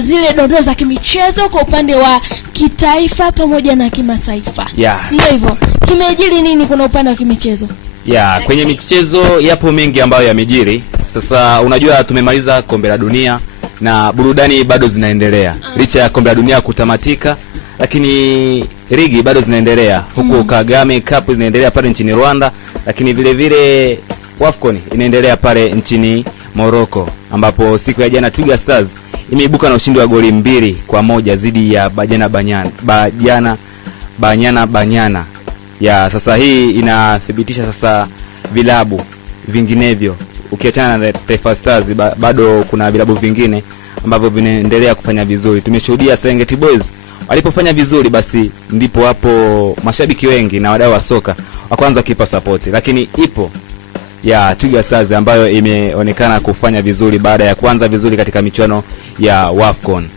zile dondoo za kimichezo kwa upande wa kitaifa pamoja na kimataifa. Sio hivyo? Kimejiri nini kuna upande wa kimichezo? Kwenye michezo yapo mengi ambayo yamejiri. Sasa unajua tumemaliza kombe la dunia na burudani bado zinaendelea. Licha ya kombe la dunia kutamatika, lakini ligi bado zinaendelea. Huko Kagame Cup zinaendelea pale nchini Rwanda, lakini vile vile AFCON inaendelea pale nchini Morocco, ambapo siku ya jana Twiga Stars imeibuka na ushindi wa goli 2-1 dhidi ya Banyana. Sasa hii inathibitisha sasa vilabu vinginevyo, ukiachana na Taifa Stars bado kuna vilabu vingine ambavyo vinaendelea kufanya vizuri. Tumeshuhudia Serengeti Boys walipofanya vizuri, basi ndipo hapo mashabiki wengi na wadau wa soka wakaanza kipa support. Lakini ipo Twiga Stars ambayo imeonekana kufanya vizuri baada ya kuanza vizuri katika michuano ya AFCON.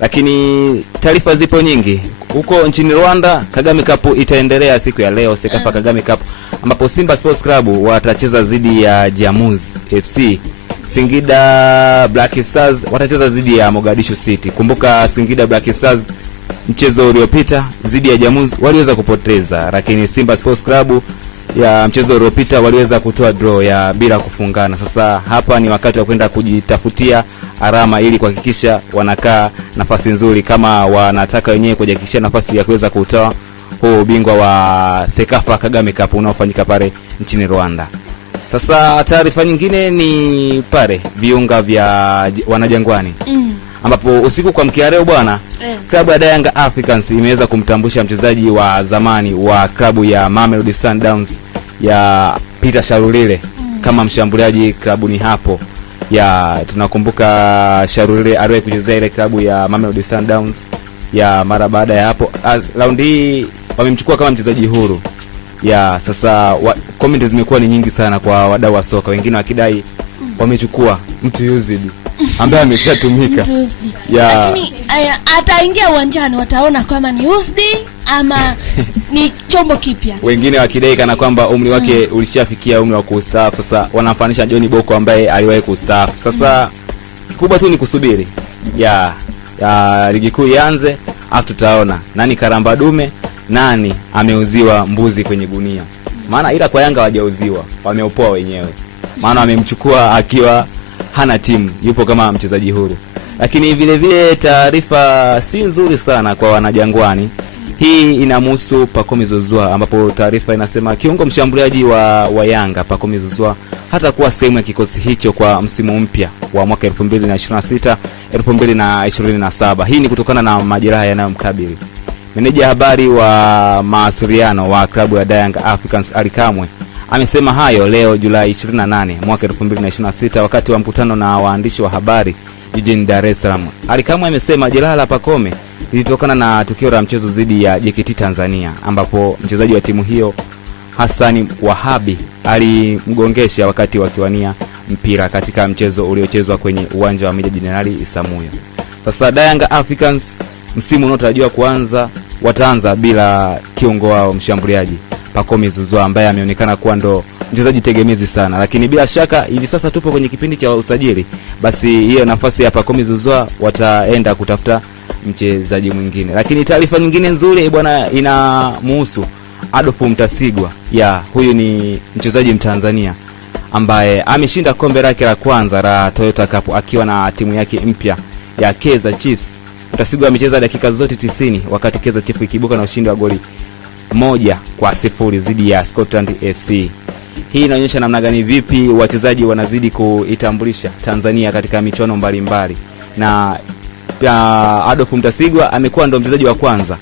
Lakini taarifa zipo nyingi. Huko nchini Rwanda, Kagame Cup itaendelea siku ya leo, Sekafa Kagame Cup, ambapo Simba Sports Club watacheza dhidi ya Jamuz FC. Singida Black Stars watacheza dhidi ya Mogadishu City. Kumbuka Singida Black Stars mchezo uliopita dhidi ya Jamuz waliweza kupoteza, lakini Simba Sports Club ya mchezo uliopita waliweza kutoa draw ya bila kufungana. Sasa hapa ni wakati wa kwenda kujitafutia alama ili kuhakikisha wanakaa nafasi nzuri, kama wanataka wenyewe kujihakikishia nafasi ya kuweza kutoa huo ubingwa wa Sekafa Kagame Cup unaofanyika pale nchini Rwanda. Sasa taarifa nyingine ni pale viunga vya Wanajangwani, ambapo usiku kwa mkia leo bwana, klabu ya Young Africans imeweza kumtambulisha mchezaji wa zamani wa klabu ya Mamelodi Sundowns ya Peter Sharulile kama mshambuliaji klabuni hapo. Tunakumbuka Sharulile aliwahi kuchezea ile klabu ya Mamelodi Sundowns mara baada ya hapo raundi hii wamemchukua kama mchezaji huru. Sasa comment zimekuwa ni nyingi sana kwa wadau wa soka, wengine wakidai wamechukua mtu used ambaye ameshatumika. Lakini ataingia uwanjani wataona kama ni used ama ni chombo kipya. Wengine wakidai kana kwamba umri wake ulishafikia umri wa kustaafu. Sasa wanamfanisha John Boko ambaye aliwahi kustaafu. Sasa kikubwa tu ni kusubiri ligi kuu ianze, afu tutaona nani karamba dume, nani ameuziwa mbuzi kwenye gunia. Maana ila kwa Yanga hawajauziwa, wameopoa wenyewe. Maana wamemchukua akiwa hana timu, yupo kama mchezaji huru. Lakini vile vile taarifa si nzuri sana kwa Wanajangwani. Hii inamhusu Pacome Zouzoua, ambapo taarifa inasema kiungo mshambuliaji wa Yanga Pacome Zouzoua hata kuwa sehemu ya kikosi hicho kwa msimu mpya wa mwaka 2026-2027. Hii ni kutokana na majeraha yanayomkabili. Meneja habari wa mawasiliano wa klabu ya Young Africans Ali Kamwe amesema hayo leo Julai 28 mwaka 2026 wakati wa mkutano na waandishi wa habari jijini Dar es Salaam. Ali Kamwe amesema jeraha la Pacome lilitokana na tukio la mchezo dhidi ya JKT Tanzania, ambapo mchezaji wa timu hiyo Hassani Wahabi alimgongesha wakati wakiwania mpira katika mchezo uliochezwa kwenye uwanja wa Meja Jenerali Isamuhyo. Sasa Young Africans msimu unaotarajiwa kuanza wataanza bila kiungo wao mshambuliaji Pacome Zouzoua ambaye ameonekana kuwa ndo mchezaji tegemezi sana. Lakini bila shaka hivi sasa tupo kwenye kipindi cha usajili, basi hiyo nafasi ya Pacome Zouzoua wataenda kutafuta mchezaji mwingine. Lakini taarifa nyingine nzuri bwana inamhusu Adolfu Mtasigwa. Huyu ni mchezaji Mtanzania ambaye ameshinda kombe lake la kwanza la Toyota Cup akiwa na timu yake mpya ya Kaizer Chiefs. Mtasigwa amecheza dakika zote 90 wakati Kaizer Chiefs ikibuka na ushindi wa goli 1-0 dhidi ya Scotland FC. Hii inaonyesha namna gani vipi wachezaji wanazidi kuitambulisha Tanzania katika michuano mbalimbali. Na Adolfu Mtasigwa amekuwa ndo mchezaji wa kwanza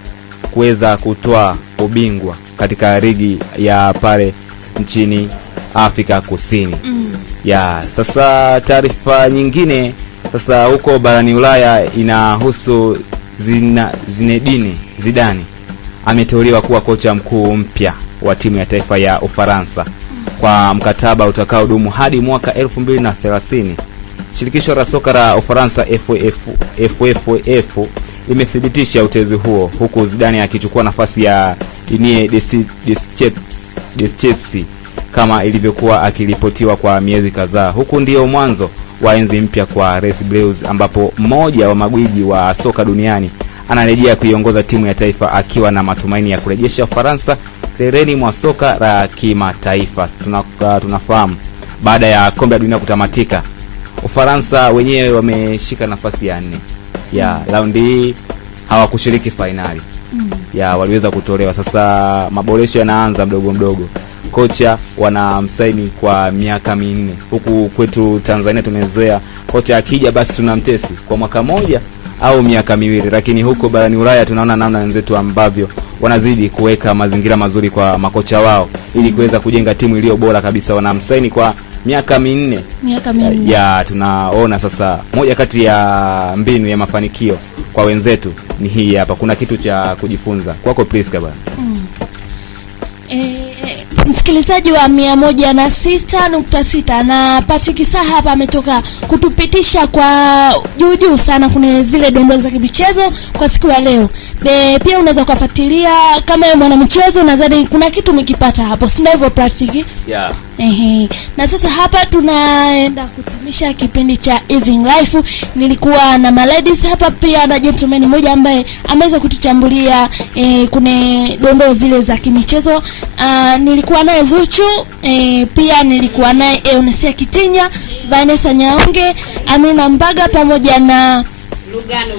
kuweza kutoa ubingwa katika ligi ya pale nchini Afrika Kusini. Sasa taarifa nyingine sasa huko barani Ulaya inahusu Zinedine Zidane. Ameteuliwa kuwa kocha mkuu mpya wa timu ya taifa ya Ufaransa kwa mkataba utakaodumu hadi mwaka 2030. Shirikisho la soka la Ufaransa FFF limethibitisha uteuzi huo, huku Zidane akichukua nafasi ya Didier Deschamps kama ilivyokuwa akiripotiwa kwa miezi kadhaa. Huku ndio mwanzo wa enzi mpya kwa Les Bleus, ambapo mmoja wa magwiji wa soka duniani anarejea kuiongoza timu ya taifa akiwa na matumaini ya kurejesha Ufaransa kileleni mwa soka la kimataifa. Tunafahamu baada ya kombe la dunia kutamatika, Ufaransa wenyewe wameshika nafasi ya 4. Ya raundi hii hawakushiriki finali. Ya waliweza kutolewa. Sasa maboresho yanaanza mdogo mdogo. Kocha wanamsaini kwa miaka 4. Huku kwetu Tanzania tumezoea kocha akija basi tunamtesi kwa mwaka 1 au miaka 2, lakini huko barani Ulaya tunaona namna wenzetu ambavyo wanazidi kuweka mazingira mazuri kwa makocha wao ili kuweza kujenga timu iliyo bora kabisa. Wanamsaini kwa miaka 4. Ya tunaona sasa moja kati ya mbinu ya mafanikio kwa wenzetu ni hii hapa. Kuna kitu cha kujifunza. Kwako Priska bwana. Msikilizaji wa 106.6 na Patrick Saha hapa ametoka kutupitisha kwa juu sana kuna zile dondoo za michezo kwa siku ya leo. Pia unaweza kufuatilia kama wewe mwana michezo, nadhani kuna kitu umekipata hapo. Si ndivyo Patrick? Yeah. Na sasa hapa tunaenda kutimisha kipindi cha Evening Life. Nilikuwa na ladies hapa pia na gentleman mmoja ambaye ameweza kutuchambulia kuna dondoo zile za kimichezo. Nilikuwa naye Zuchu, pia nilikuwa naye Eunice Kitinya, Vanessa Nyaonge, Amina Mbaga pamoja na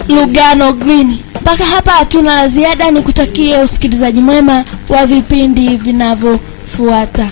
Lugano Green. Mpaka hapa hatuna la ziada, nikutakie usikilizaji mwema wa vipindi vinavyofuata.